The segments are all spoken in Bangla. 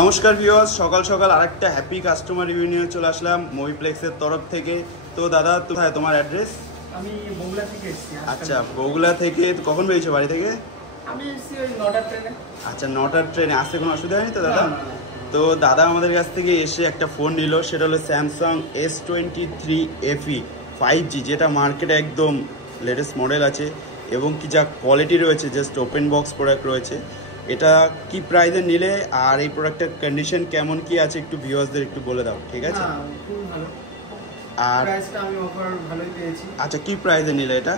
নমস্কার ভিউয়ার্স, সকাল সকাল আরেকটা হ্যাপি কাস্টমার রিভিউ নিয়ে চলে আসলাম মুভিপ্লেক্সের তরফ থেকে। তো দাদা, কোথায় তোমার অ্যাড্রেস? আমি বগুড়া থেকে এসেছি। আচ্ছা, বগুড়া থেকে কখন বেরিয়েছো বাড়ি থেকে? আমি এসেছি ওই 9টার ট্রেনে। আচ্ছা, 9টার ট্রেনে আসতে কোনো অসুবিধা হয়নি তো দাদা? তো দাদা আমাদের কাছ থেকে এসে একটা ফোন নিল, সেটা হলো স্যামসাং S23 FE 5G, যেটা মার্কেটে একদম লেটেস্ট মডেল আছে এবং কি যা কোয়ালিটি রয়েছে, জাস্ট ওপেন বক্স প্রোডাক্ট রয়েছে। এটা কি প্রাইসে নিলে আর এই প্রোডাক্টের কন্ডিশন কেমন কি আছে একটু ভিউয়ার্সদের একটু বলে দাও, ঠিক আছে? খুব ভালো। আর প্রাইসটা আমি অফার ভালোই পেয়েছি। আচ্ছা, কি প্রাইসে নিলে এটা?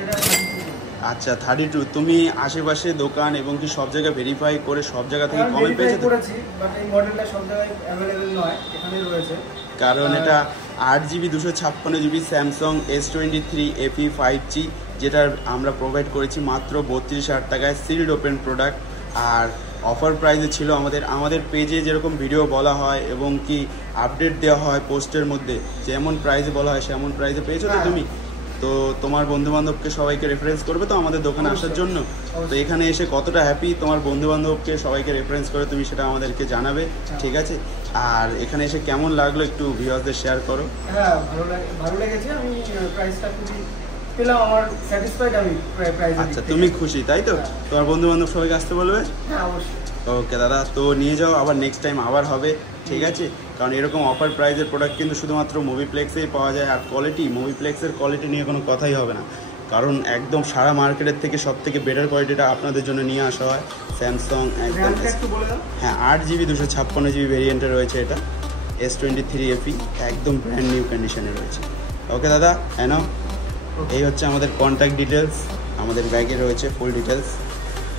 এটা 32। আচ্ছা, 32। তুমি আশেপাশে দোকান এবং কি সব জায়গায় ভেরিফাই করে সব জায়গা থেকে কমে পেয়েছো তো? করেছি, বাট এই মডেলটা সব জায়গায় অ্যাভেলেবল নয়, এখানে রয়েছে। কারণ এটা 8GB 256GB Samsung S23 FE 5G, যেটার আমরা প্রোভাইড করেছি মাত্র 32,000 টাকায়, সিলড ওপেন প্রোডাক্ট। আর অফার প্রাইসে ছিল আমাদের পেজে যেরকম ভিডিও বলা হয় এবং কি আপডেট দেওয়া হয় পোস্টের মধ্যে, যেমন প্রাইসে বলা হয় সেমন প্রাইসে পেয়েছো তো তুমি? তো তোমার বন্ধুবান্ধবকে সবাইকে রেফারেন্স করবে তো আমাদের দোকানে আসার জন্য? তো এখানে এসে কতটা হ্যাপি তোমার বন্ধুবান্ধবকে সবাইকে রেফারেন্স করে তুমি সেটা আমাদেরকে জানাবে, ঠিক আছে? আর এখানে এসে কেমন লাগলো একটু ভিউয়ারদের শেয়ার করো। হ্যাঁ, ভালো লেগেছে। আমি প্রাইসটা খুবই পেলাম, আমার স্যাটিসফাইড আমি প্রাইস। আচ্ছা, তুমি খুশি তাই তো? তোমার বন্ধুবান্ধব সবাইকে আসতে বলবে? হ্যাঁ, অবশ্যই। ওকে দাদা, তো নিয়ে যাও, আবার নেক্সট টাইম আবার হবে, ঠিক আছে? কারণ এরকম অফার প্রাইজের প্রোডাক্ট কিন্তু শুধুমাত্র মুভিপ্লেক্সেই পাওয়া যায়। আর কোয়ালিটি, মুভিপ্লেক্সের কোয়ালিটি নিয়ে কোনো কথাই হবে না, কারণ একদম সারা মার্কেটের থেকে সব থেকে বেটার কোয়ালিটিটা আপনাদের জন্য নিয়ে আসা হয় স্যামসাং। একদম হ্যাঁ, 8GB 256GB ভেরিয়েন্টে রয়েছে এটা, S23 FE, একদম ব্র্যান্ড নিউ কন্ডিশনে রয়েছে। ওকে দাদা, হ্যাঁ নাও, এই হচ্ছে আমাদের কন্ট্যাক্ট ডিটেলস, আমাদের ব্যাগে রয়েছে ফুল ডিটেলস,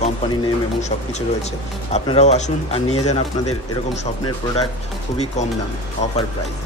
কোম্পানি নেম এবং সব কিছু রয়েছে। আপনারাও আসুন আর নিয়ে যান আপনাদের এরকম স্বপ্নের প্রোডাক্ট খুবই কম দামে, অফার প্রাইসে।